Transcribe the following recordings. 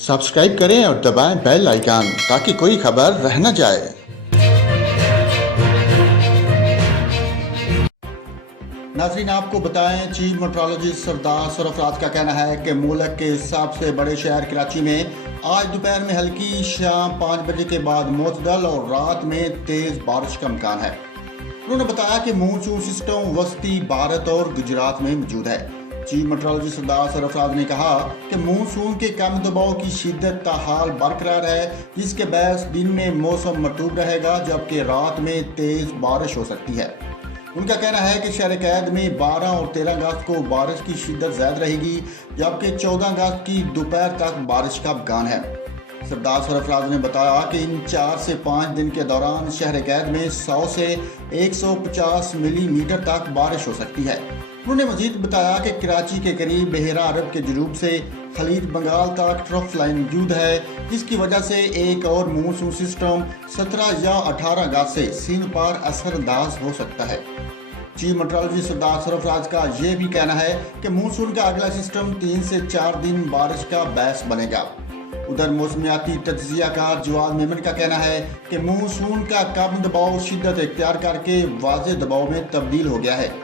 Subscribe करें और दबाएं बेल आइकन ताकि कोई खबर रह न जाए। नाज़रीन, आपको बताएं, चीफ मेट्रोलॉजिस्ट सरदार सरफराज का कहना है कि मुल्क के सबसे बड़े शहर कराची में आज दोपहर में हल्की, शाम 5 बजे के बाद मोतदल और रात में तेज़ बारिश का इम्कान है। उन्होंने बताया कि मानसून सिस्टम वस्ती भारत और गुजरात में मौजूद है। चीफ मेट्रोलॉजिस्ट सरदार सरफराज ने कहा कि मानसून के कम दबाव की शिद्दत ताहाल बरकरार है, जिसके बायस दिन में मौसम मरतूब रहेगा जबकि रात में तेज़ बारिश हो सकती है। उनका कहना है कि शहर कैद में 12 और 13 अगस्त को बारिश की शिद्दत ज़्यादा रहेगी, जबकि 14 अगस्त की दोपहर तक बारिश का इम्कान है। सरदार सरफराज ने बताया कि इन 4 से 5 दिन के दौरान शहर कैद में 100 से 150 मिलीमीटर तक बारिश हो सकती है। उन्होंने मजीद बताया कि कराची के करीब बहरा अरब के जुनूब से खलीज बंगाल तक ट्रफ लाइन मौजूद है, जिसकी वजह से एक और मानसून सिस्टम 17 या 18 अगस्त से सिंध पर असरअंदाज हो सकता है। चीफ मेट्रोलॉजिस्ट सरदार सरफराज का ये भी कहना है कि मानसून का अगला सिस्टम 3 से 4 दिन बारिश का बायस बनेगा। उधर मौसमियाती तज्जियाकार जवाद मेमन का कहना है कि मानसून का कम दबाव शिद्दत इख्तियार करके वाज़े दबाव में तब्दील हो गया है।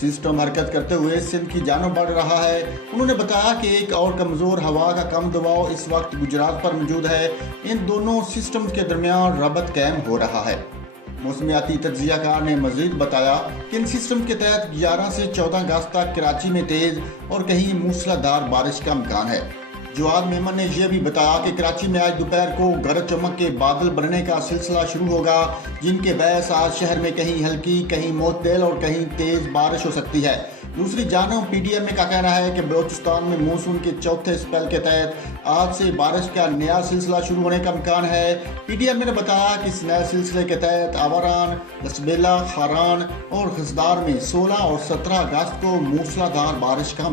सिस्टम हरकत करते हुए सिंध की जानब बढ़ रहा है। उन्होंने बताया कि एक और कमज़ोर हवा का कम दबाव इस वक्त गुजरात पर मौजूद है। इन दोनों सिस्टम के दरमियान रबत कायम हो रहा है। मौसमियाती तज्जियाकार ने मजीद बताया कि इन सिस्टम के तहत 11 से 14 अगस्त तक कराची में तेज़ और कहीं मूसलाधार बारिश का इम्कान है। जवाद मेमन ने यह भी बताया कि कराची में आज दोपहर को गरज चमक के बादल बनने का सिलसिला शुरू होगा, जिनके बायस आज शहर में कहीं हल्की, कहीं मोतदल और कहीं तेज़ बारिश हो सकती है। दूसरी जानब PDMA का कहना है कि बलोचिस्तान में मानसून के चौथे स्पेल के तहत आज से बारिश का नया सिलसिला शुरू होने का इम्कान है। PDMA ने बताया कि इस नए सिलसिले के तहत आवारान, लसबेला, खारान और खसदार में 16 और 17 अगस्त को मूसलाधार बारिश का